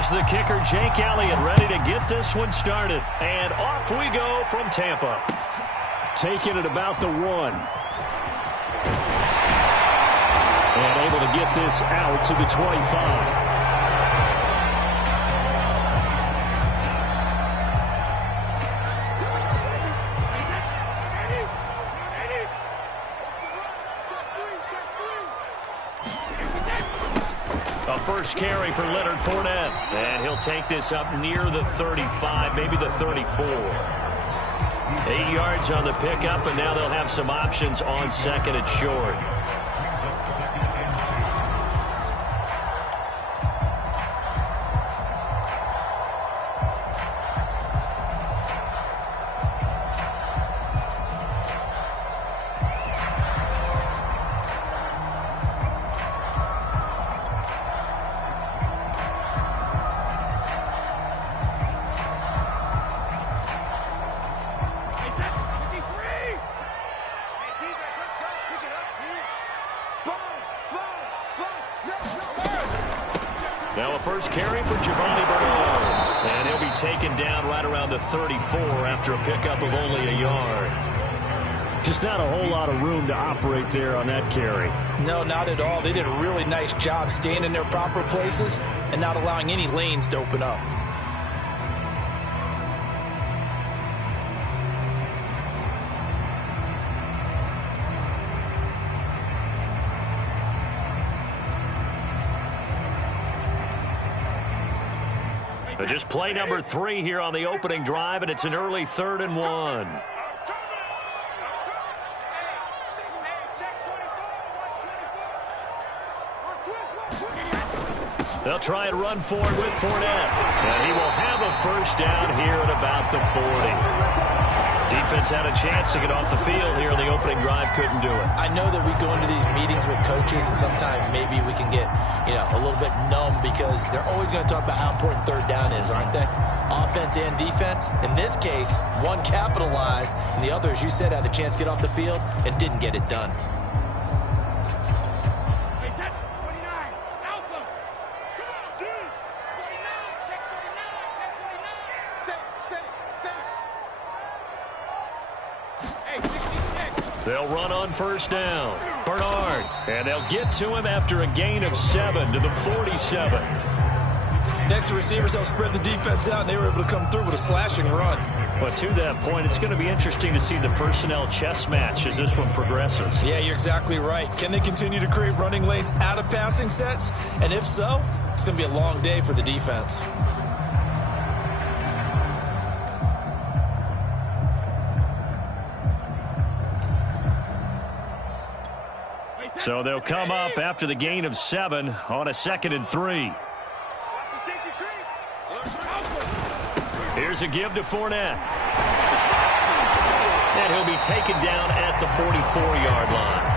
Here's the kicker, Jake Elliott, ready to get this one started. And off we go from Tampa. Taking it about the 1. And able to get this out to the 25. First carry for Leonard Fournette. And he'll take this up near the 35, maybe the 34. 8 yards on the pickup, and now they'll have some options on second and short. Now a first carry for Giovanni Bernard. And he'll be taken down right around the 34 after a pickup of only a yard. Just not a whole lot of room to operate there on that carry. No, not at all. They did a really nice job staying in their proper places and not allowing any lanes to open up. Just play number 3 here on the opening drive, and it's an early 3rd and 1. They'll try and run forward with Fournette. And he will have a first down here at about the 40. Defense had a chance to get off the field here in the opening drive, couldn't do it. I know that we go into these meetings with coaches, and sometimes maybe we can get, a little bit numb because they're always going to talk about how important third down is, aren't they? Offense and defense. In this case, one capitalized, and the other, as you said, had a chance to get off the field and didn't get it done. They'll run on first down. Bernard. And they'll get to him after a gain of 7 to the 47. Next to receivers, they'll spread the defense out, and they were able to come through with a slashing run. But to that point, it's going to be interesting to see the personnel chess match as this one progresses. Yeah, you're exactly right. Can they continue to create running lanes out of passing sets? And if so, it's going to be a long day for the defense. So they'll come up after the gain of 7 on a 2nd and 3. Here's a give to Fournette. And he'll be taken down at the 44-yard line.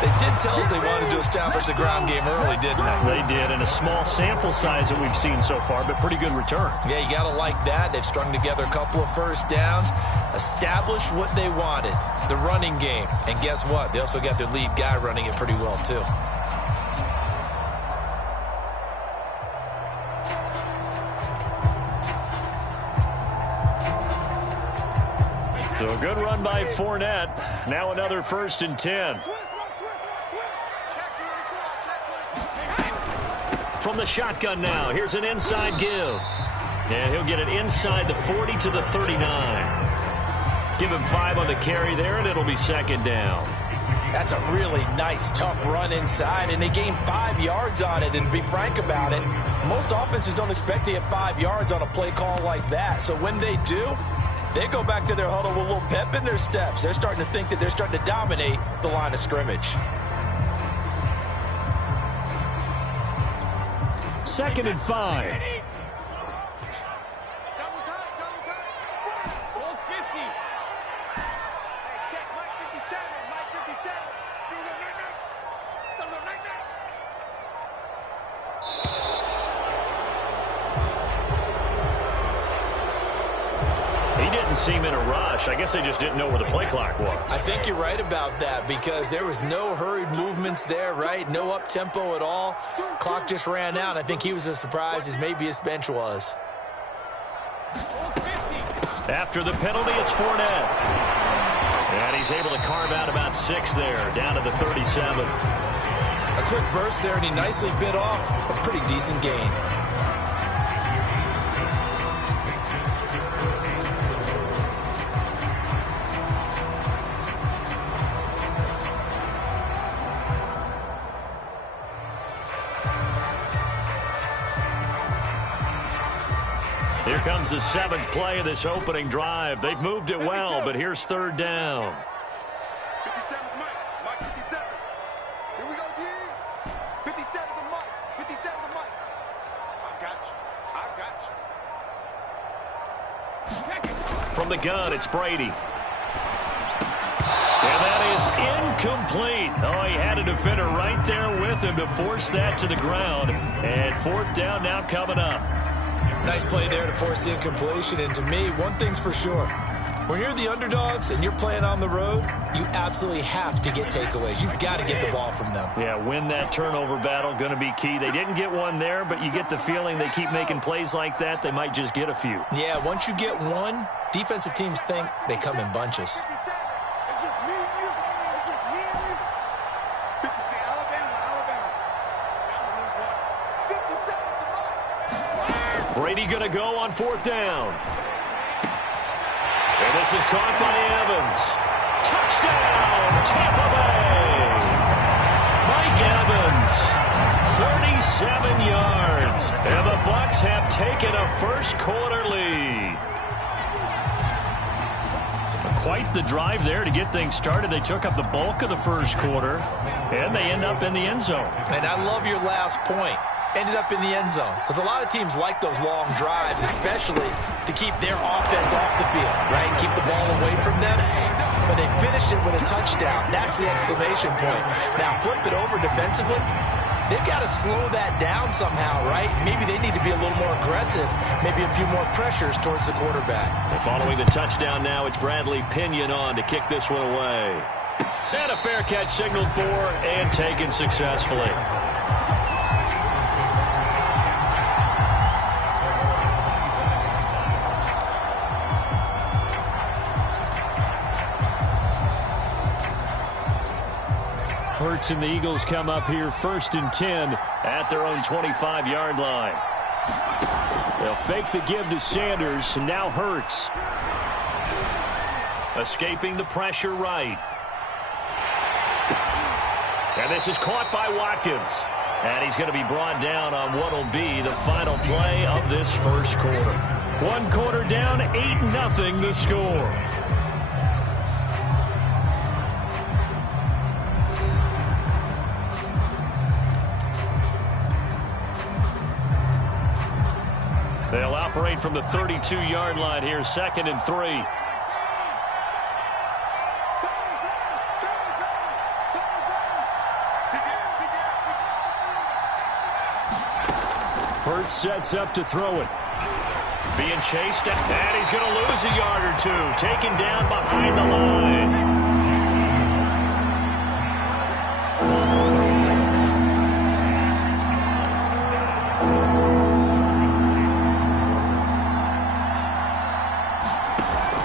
They did tell us they wanted to establish the ground game early, didn't they? They did, and a small sample size that we've seen so far, but pretty good return. Yeah, you got to like that. They've strung together a couple of first downs, established what they wanted, the running game. And guess what? They also got their lead guy running it pretty well, too. So a good run by Fournette. Now another 1st and 10. From the shotgun now, here's an inside give. And he'll get it inside the 40 to the 39. Give him 5 on the carry there, and it'll be 2nd down. That's a really nice, tough run inside, and they gained 5 yards on it. And to be frank about it, most offenses don't expect to get 5 yards on a play call like that. So when they do, they go back to their huddle with a little pep in their steps. They're starting to think that they're starting to dominate the line of scrimmage. 2nd and 5. seem in a rush. I guess they just didn't know where the play clock was. I think you're right about that because there was no hurried movements there, right? No up-tempo at all. Clock just ran out. I think he was as surprised as maybe his bench was. After the penalty, it's Fournette. And he's able to carve out about 6 there, down to the 37. A quick burst there, and he nicely bit off a pretty decent gain. Here comes the 7th play of this opening drive. They've moved it well, but here's 3rd down. 57 Mike 57. Here we go, D. 57 to Mike. 57 to Mike. I got you. From the gun, it's Brady. And that is incomplete. Oh, he had a defender right there with him to force that to the ground. And 4th down now coming up. Nice play there to force the incompletion. And to me, one thing's for sure. When you're the underdogs and you're playing on the road, you absolutely have to get takeaways. You've got to get the ball from them. Yeah, win that turnover battle, going to be key. They didn't get one there, but you get the feeling they keep making plays like that, they might just get a few. Yeah, once you get one, defensive teams think they come in bunches. It's just me and you. It's just me and you. 57 Alabama. Now lose one. 57 to Mike. Brady going to go on 4th down. And this is caught by Evans. Touchdown, Tampa Bay. Mike Evans, 37 yards. And the Bucs have taken a first-quarter lead. Quite the drive there to get things started. They took up the bulk of the first quarter, and they end up in the end zone. And I love your last point. Ended up in the end zone. Because a lot of teams like those long drives, especially to keep their offense off the field, right? Keep the ball away from them. But they finished it with a touchdown. That's the exclamation point. Now, flip it over defensively. They've got to slow that down somehow, right? Maybe they need to be a little more aggressive. Maybe a few more pressures towards the quarterback. Well, following the touchdown now, it's Bradley Pinion on to kick this one away. And a fair catch signaled for and taken successfully. Hurts and the Eagles come up here 1st and 10 at their own 25-yard line. They'll fake the give to Sanders, and now Hurts. Escaping the pressure right. And this is caught by Watkins. And he's going to be brought down on what will be the final play of this first quarter. 1 quarter down, 8-0 the score. They'll operate from the 32-yard line here, 2nd and 3. Hurts sets up to throw it. Being chased, and he's going to lose a yard or two. Taken down behind the line.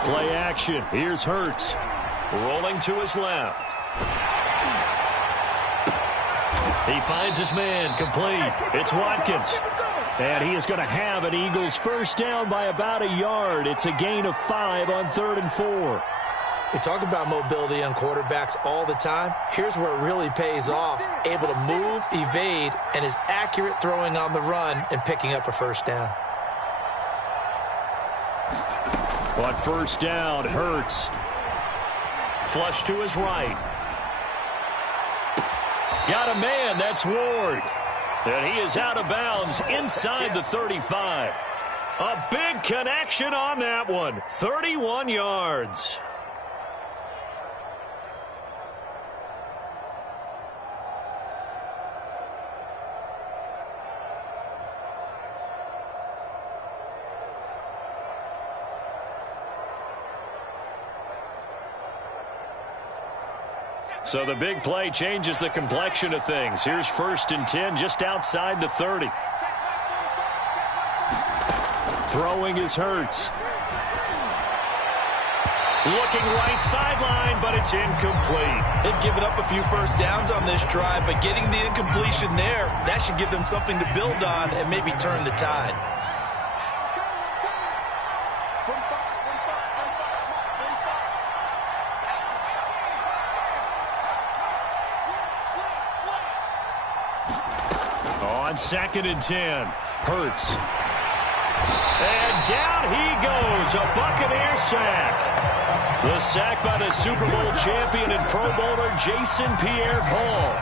Play action. Here's Hurts. Rolling to his left. He finds his man complete. It's Watkins. And he is going to have an Eagles first down by about a yard. It's a gain of 5 on 3rd and 4. We talk about mobility on quarterbacks all the time. Here's where it really pays off. Able to move, evade, and is accurate throwing on the run and picking up a first down. On 1st down, Hurts. Flush to his right. Got a man, that's Ward. And he is out of bounds inside the 35. A big connection on that one. 31 yards. So the big play changes the complexion of things. Here's 1st and 10 just outside the 30. Throwing is Hurts. Looking right sideline, but it's incomplete. They've given up a few first downs on this drive, but getting the incompletion there, that should give them something to build on and maybe turn the tide. On 2nd and 10, Hurts. And down he goes, a Buccaneer sack. The sack by the Super Bowl champion and Pro Bowler Jason Pierre-Paul.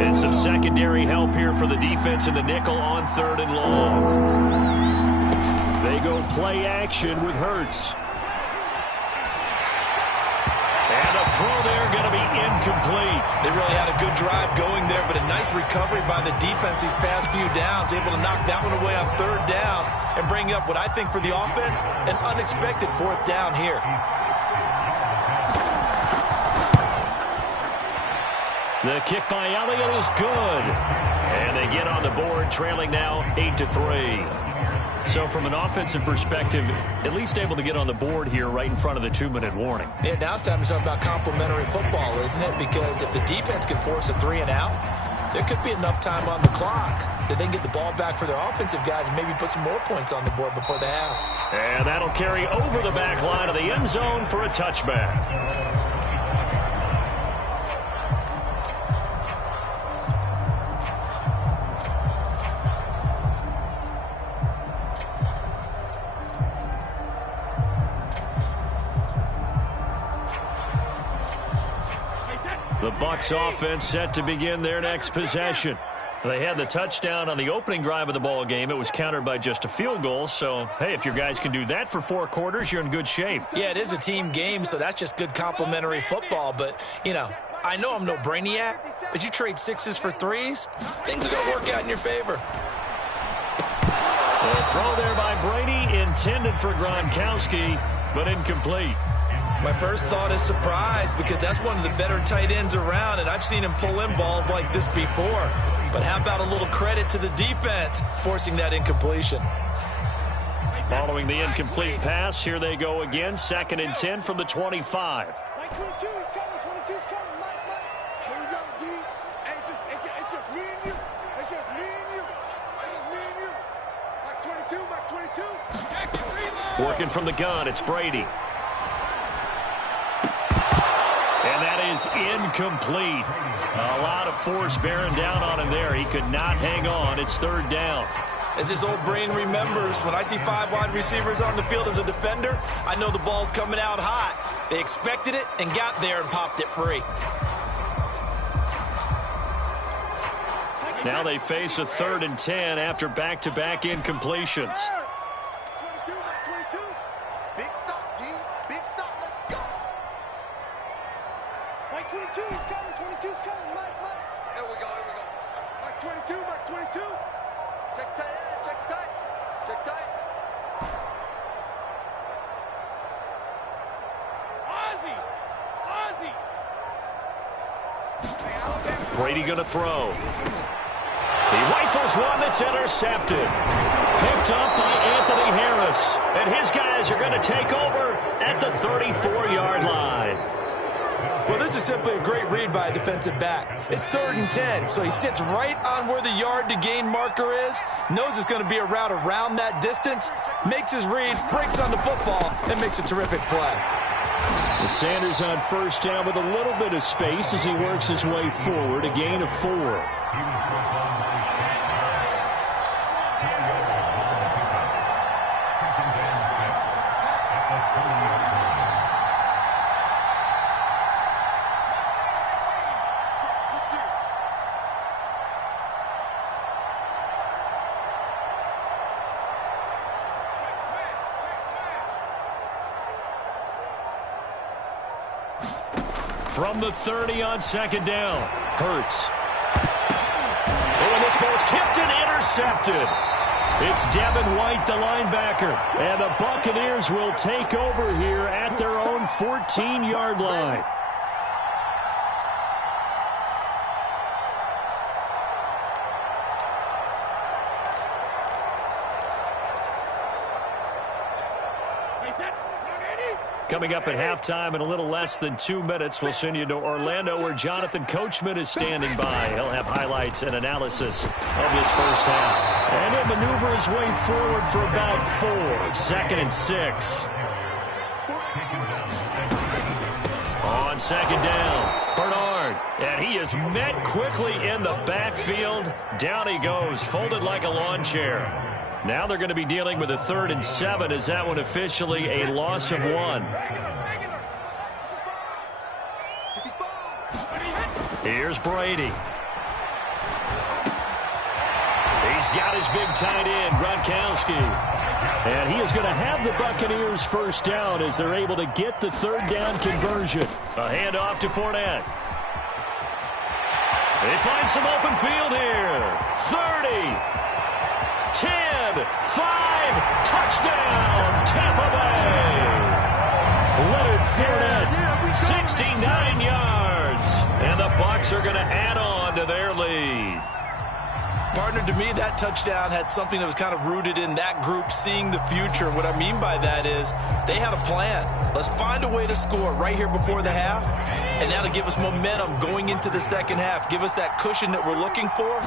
And some secondary help here for the defense in the nickel on 3rd and long. They go play action with Hurts. And a throw there going to be incomplete. They really had a good drive going there, but a nice recovery by the defense these past few downs, able to knock that one away on 3rd down and bring up what I think for the offense, an unexpected 4th down here. The kick by Elliott is good. And they get on the board, trailing now 8-3. So from an offensive perspective, at least able to get on the board here right in front of the 2-minute warning. Yeah, now it's time to talk about complementary football, isn't it? Because if the defense can force a 3-and-out, there could be enough time on the clock that they can get the ball back for their offensive guys and maybe put some more points on the board before the half. And that'll carry over the back line of the end zone for a touchback. The Bucs offense set to begin their next possession. They had the touchdown on the opening drive of the ball game. It was countered by just a field goal. So, hey, if your guys can do that for 4 quarters, you're in good shape. Yeah, it is a team game, so that's just good complementary football. But, you know, I know I'm no brainiac, but you trade 6s for 3s, things are going to work out in your favor. A throw there by Brady, intended for Gronkowski, but incomplete. My first thought is surprise, because that's one of the better tight ends around, and I've seen him pull in balls like this before. But how about a little credit to the defense forcing that incompletion? Following the incomplete pass, here they go again. 2nd and 10 from the 25. Like 22 is coming, 22's coming, Mike. Here we go, D. Hey, it's just me and you. It's just me and you. It's just me and you. Like 22, like 22. Working from the gun, it's Brady. And that is incomplete. A lot of force bearing down on him there. He could not hang on. It's 3rd down. As his old brain remembers, when I see 5 wide receivers on the field as a defender, I know the ball's coming out hot. They expected it and got there and popped it free. Now they face a 3rd and 10 after back-to-back incompletions. 22, like 22. Big stop, D. Big stop, let's go. Like 22 is coming, 22's coming, Mike. Here we go. Like 22, like 22. Check tight. Ozzy. Brady going to throw. He rifles one that's intercepted. Picked up by Anthony Harris. And his guys are going to take over at the 34-yard line. Well, this is simply a great read by a defensive back. It's 3rd and 10, so he sits right on where the yard-to-gain marker is, knows it's going to be a route around that distance, makes his read, breaks on the football, and makes a terrific play. Sanders on 1st down with a little bit of space as he works his way forward, a gain of 4. From the 30 on 2nd down, Hurts. Exposed, tipped and intercepted. It's Devin White, the linebacker. And the Buccaneers will take over here at their own 14-yard line. Coming up at halftime in a little less than 2 minutes, we'll send you to Orlando where Jonathan Coachman is standing by. He'll have highlights and analysis of this first half. And he'll maneuver his way forward for about 4. 2nd and 6. On 2nd down, Bernard. And he is met quickly in the backfield. Down he goes, folded like a lawn chair. Now they're going to be dealing with a 3rd and 7. Is that one officially a loss of 1? Here's Brady. He's got his big tight end, Gronkowski. And he is going to have the Buccaneers first down as they're able to get the 3rd down conversion. A handoff to Fournette. They find some open field here. 30. 10, 5, touchdown, Tampa Bay. Leonard Fournette, 69 yards. And the Bucs are going to add on to their lead. Partner, to me, that touchdown had something that was kind of rooted in that group seeing the future. What I mean by that is they had a plan. Let's find a way to score right here before the half. And now to give us momentum going into the second half, give us that cushion that we're looking for.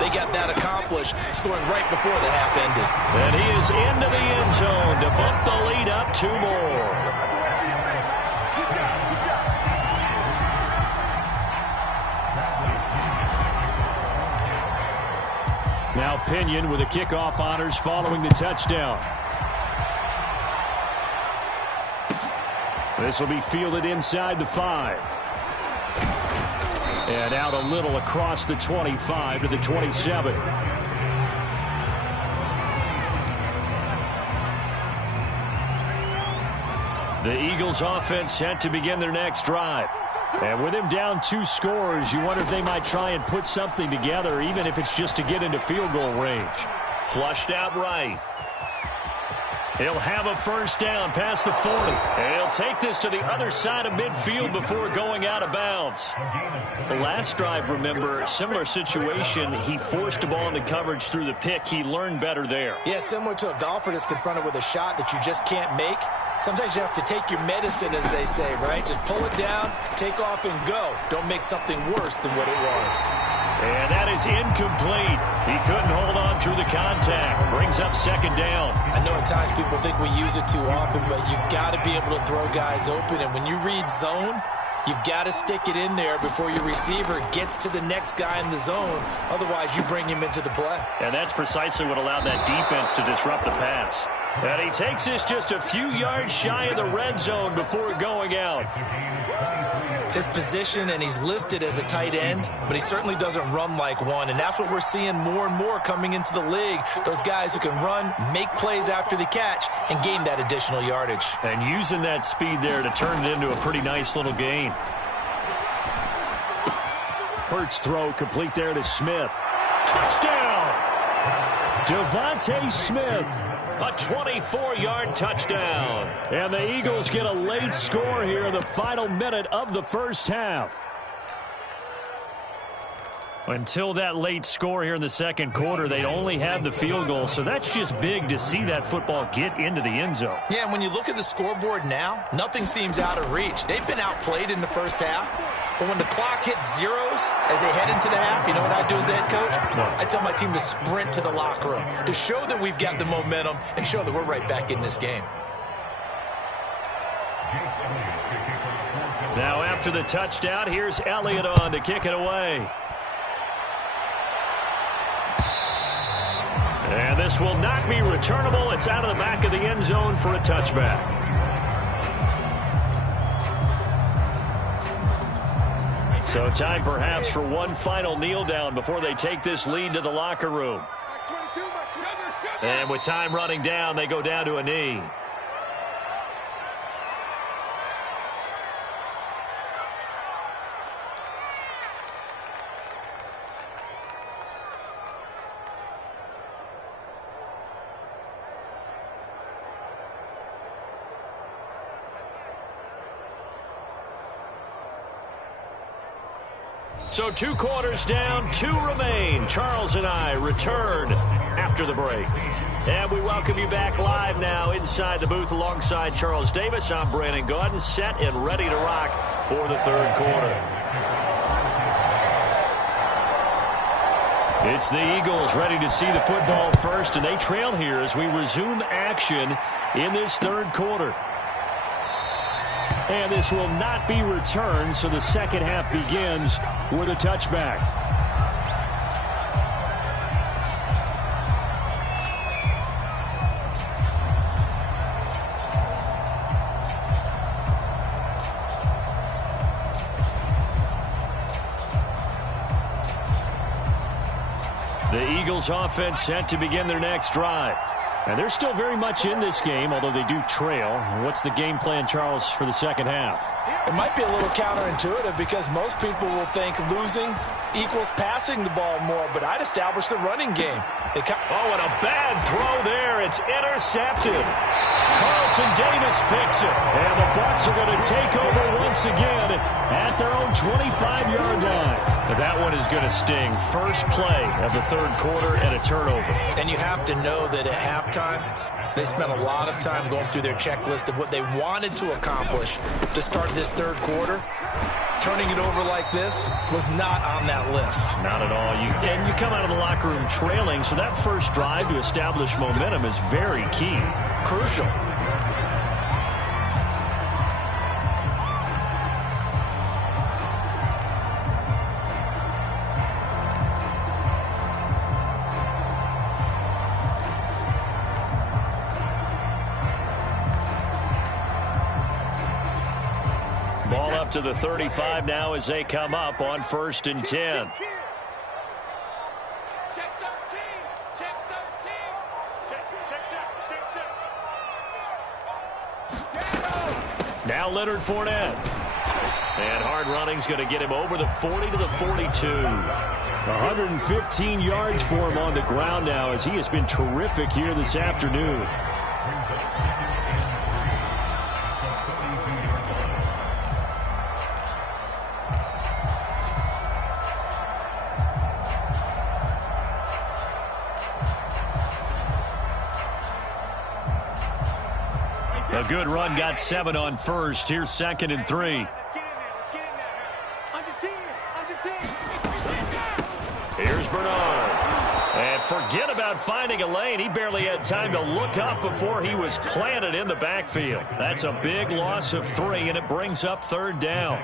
They got that accomplished, scoring right before the half ended. And he is into the end zone to bump the lead up 2 more. Now Pinion with the kickoff honors following the touchdown. This will be fielded inside the 5. And out a little across the 25 to the 27. The Eagles offense set to begin their next drive. And with him down 2 scores, you wonder if they might try and put something together, even if it's just to get into field goal range. Flushed out right. He'll have a first down past the 40. And he'll take this to the other side of midfield before going out of bounds. The last drive, remember, similar situation. He forced a ball into coverage through the pick. He learned better there. Yeah, similar to a golfer that's confronted with a shot that you just can't make. Sometimes you have to take your medicine, as they say, right? Just pull it down, take off, and go. Don't make something worse than what it was. And that is incomplete. He couldn't hold on through the contact. Brings up 2nd down. I know at times people think we use it too often, but you've got to be able to throw guys open. And when you read zone, you've got to stick it in there before your receiver gets to the next guy in the zone. Otherwise, you bring him into the play. And that's precisely what allowed that defense to disrupt the pass. And he takes this just a few yards shy of the red zone before going out. His position, and he's listed as a tight end, but he certainly doesn't run like one. And that's what we're seeing more and more coming into the league. Those guys who can run, make plays after the catch, and gain that additional yardage. And using that speed there to turn it into a pretty nice little gain. Hurts throw complete there to Smith. Touchdown! Devontae Smith. A 24-yard touchdown. And the Eagles get a late score here in the final minute of the first half. Until that late score here in the second quarter, they only had the field goal. So that's just big to see that football get into the end zone. Yeah, and when you look at the scoreboard now, nothing seems out of reach. They've been outplayed in the first half. But when the clock hits zeros as they head into the half, you know what I do as the head coach? I tell my team to sprint to the locker room to show that we've got the momentum and show that we're right back in this game. Now after the touchdown, here's Elliott on to kick it away. And this will not be returnable. It's out of the back of the end zone for a touchback. So time perhaps for one final kneel down before they take this lead to the locker room. And with time running down, they go down to a knee. So 2 quarters down, 2 remain. Charles and I return after the break. And we welcome you back live now inside the booth alongside Charles Davis. I'm Brandon Gaudin, set and ready to rock for the 3rd quarter. It's the Eagles ready to see the football first, and they trail here as we resume action in this 3rd quarter. And this will not be returned, so the second half begins with a touchback. The Eagles offense set to begin their next drive. And they're still very much in this game, although they do trail. What's the game plan, Charles, for the second half? It might be a little counterintuitive because most people will think losing equals passing the ball more, but I'd establish the running game. Oh, and a bad throw there. It's intercepted. Carlton Davis picks it. And the Bucs are going to take over once again at their own 25-yard line. But that one is going to sting. First play of the 3rd quarter and a turnover. And you have to know that at halftime, they spent a lot of time going through their checklist of what they wanted to accomplish to start this 3rd quarter. Turning it over like this was not on that list. Not at all. And you come out of the locker room trailing, so that first drive to establish momentum is very key. Crucial. Ball up to the 35 now as they come up on 1st and 10. Now Leonard Fournette. And hard running's going to get him over the 40 to the 42. 115 yards for him on the ground now as he has been terrific here this afternoon. A good run, got 7 on 1st. Here's 2nd and 3. Here's Bernard. And forget about finding a lane. He barely had time to look up before he was planted in the backfield. That's a big loss of 3, and it brings up 3rd down.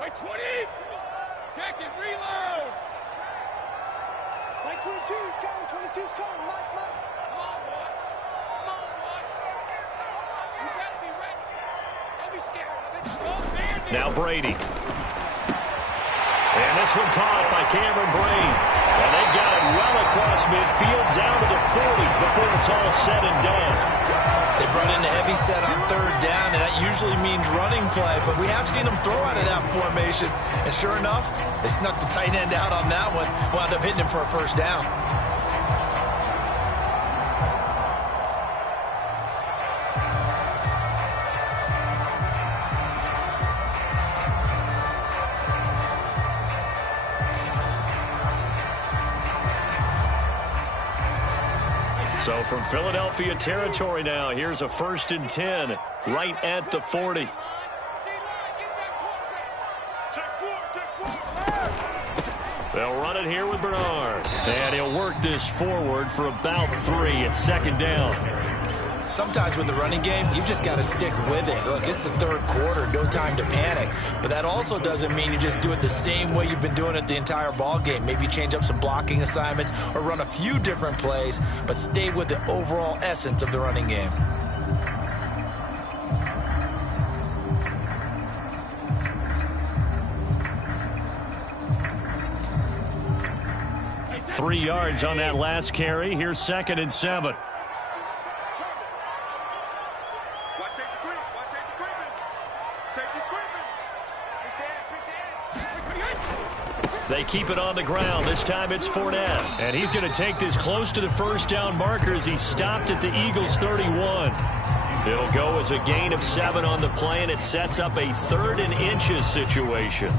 Wait, 20! Check it, reload! Like 22's coming, 22's coming, Mike. Come on, boy. You gotta be ready. Don't be scared of it. Go, man. Now Brady. And this one caught by Cameron Brate. And they got it well across midfield down to the 40 before it's all said and done. They brought in a heavy set on 3rd down, and that usually means running play, but we have seen them throw out of that formation. And sure enough, they snuck the tight end out on that one, wound up hitting him for a 1st down. So from Philadelphia territory now, here's a 1st and 10 right at the 40. They'll run it here with Bernard. And he'll work this forward for about 3 at 2nd down. Sometimes with the running game, you've just got to stick with it. Look, it's the 3rd quarter, no time to panic. But that also doesn't mean you just do it the same way you've been doing it the entire ball game. Maybe change up some blocking assignments or run a few different plays, but stay with the overall essence of the running game. Three yards on that last carry. Here's 2nd and 7. They keep it on the ground. This time it's Fournette. And he's going to take this close to the first down marker as he stopped at the Eagles' 31. It'll go as a gain of 7 on the play, and it sets up a 3rd and inches situation.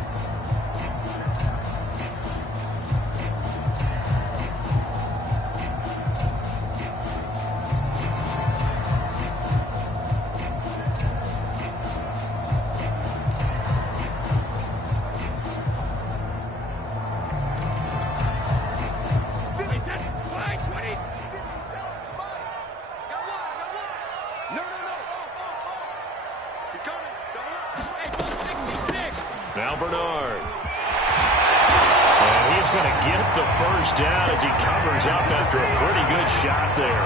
Now Bernard. And he's going to get the first down as he covers up after a pretty good shot there.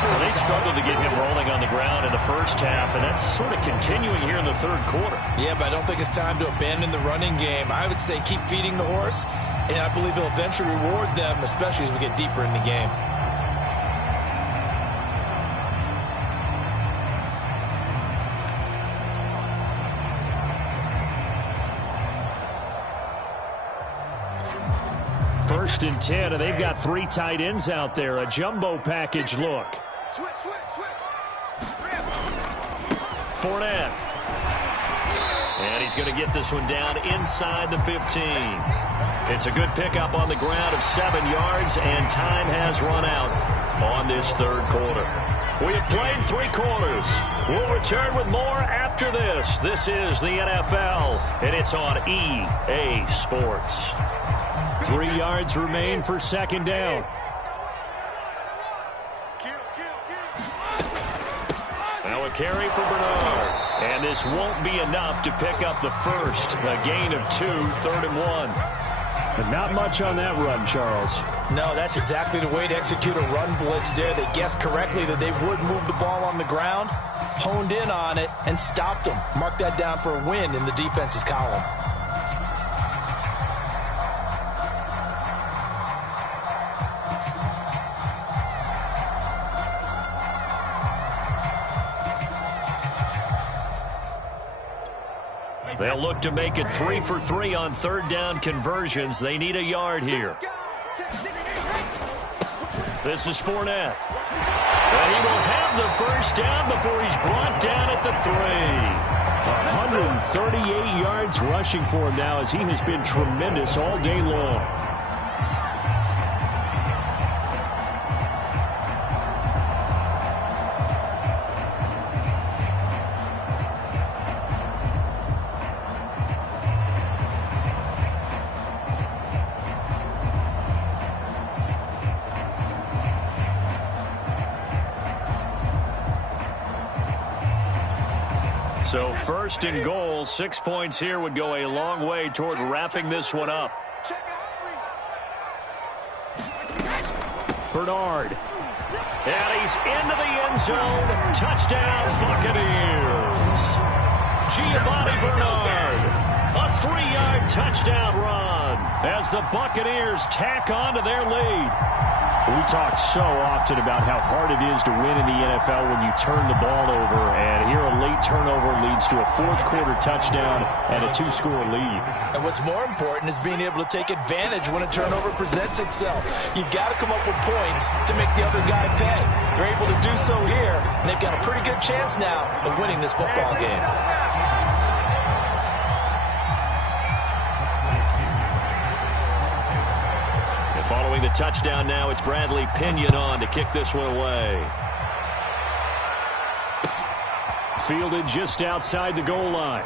Well, they struggled to get him rolling on the ground in the first half, and that's sort of continuing here in the 3rd quarter. Yeah, but I don't think it's time to abandon the running game. I would say keep feeding the horse, and I believe he'll eventually reward them, especially as we get deeper in the game. First and 10, and they've got 3 tight ends out there. A jumbo package look. Switch. Fournette. And he's going to get this one down inside the 15. It's a good pickup on the ground of 7 yards, and time has run out on this 3rd quarter. We have played 3 quarters. We'll return with more after this. This is the NFL, and it's on EA Sports. 3 yards remain for 2nd down. Now a carry for Bernard. And this won't be enough to pick up the first. A gain of 2, 3rd and 1. But not much on that run, Charles. No, that's exactly the way to execute a run blitz there. They guessed correctly that they would move the ball on the ground, honed in on it, and stopped them. Mark that down for a win in the defense's column. They'll look to make it 3 for 3 on 3rd down conversions. They need a yard here. This is Fournette. And he will have the first down before he's brought down at the 3. 138 yards rushing for him now as he has been tremendous all day long. So 1st and goal, 6 points here would go a long way toward wrapping this one up. Bernard. And he's into the end zone. Touchdown, Buccaneers. Giovanni Bernard. A 3-yard touchdown run as the Buccaneers tack on to their lead. We talk so often about how hard it is to win in the NFL when you turn the ball over, and here a late turnover leads to a 4th quarter touchdown and a 2-score lead. And what's more important is being able to take advantage when a turnover presents itself. You've got to come up with points to make the other guy pay. They're able to do so here, and they've got a pretty good chance now of winning this football game. Following the touchdown now, it's Bradley Pinion on to kick this one away. Fielded just outside the goal line.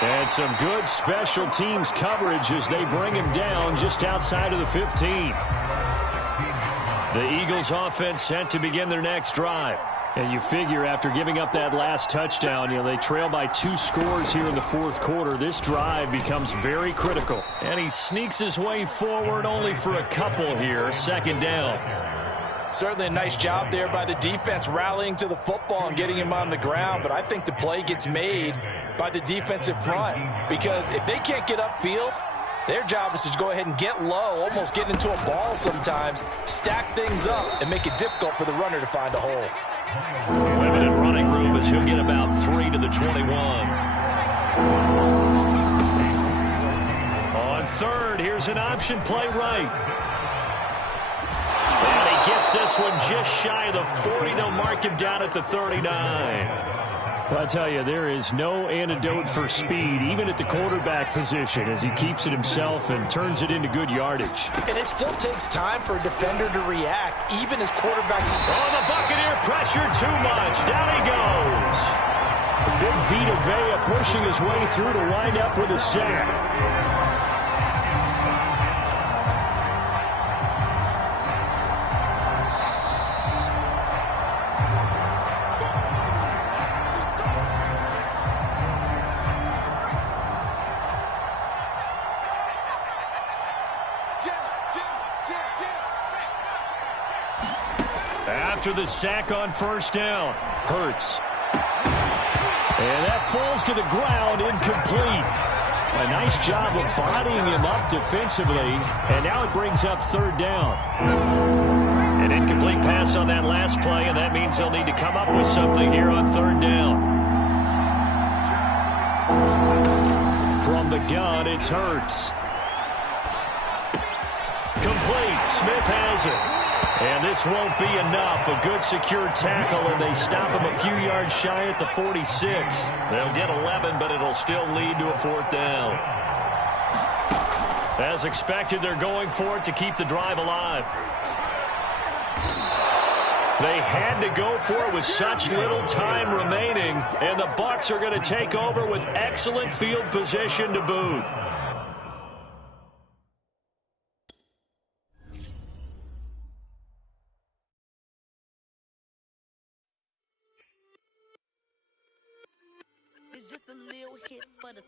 And some good special teams coverage as they bring him down just outside of the 15. The Eagles offense set to begin their next drive. And you figure after giving up that last touchdown, they trail by 2 scores here in the 4th quarter. This drive becomes very critical. And he sneaks his way forward only for a couple here. 2nd down. Certainly a nice job there by the defense rallying to the football and getting him on the ground. But I think the play gets made by the defensive front. Because if they can't get upfield, their job is to go ahead and get low, almost get into a ball sometimes, stack things up, and make it difficult for the runner to find a hole. Limited running room as He'll get about 3 to the 21. On third, here's an option play right. And he gets this one just shy of the 40. They'll mark him down at the 39. Well, I tell you, there is no antidote for speed, even at the quarterback position, as he keeps it himself and turns it into good yardage. And it still takes time for a defender to react, even as quarterbacks. Oh, the Buccaneer pressure too much. Down he goes. Big Vita Vea pushing his way through to wind up with a sack. After the sack on first down, Hurts. And that falls to the ground, incomplete. A nice job of bodying him up defensively, and now it brings up third down. An incomplete pass on that last play, and that means they'll need to come up with something here on third down. From the gun, it's Hurts. Complete. Smith has it. And this won't be enough. A good secure tackle, and they stop him a few yards shy at the 46. They'll get 11, but it'll still lead to a fourth down. As expected, they're going for it to keep the drive alive. They had to go for it with such little time remaining, and the Bucs are going to take over with excellent field position to boot. It's just a little hit for the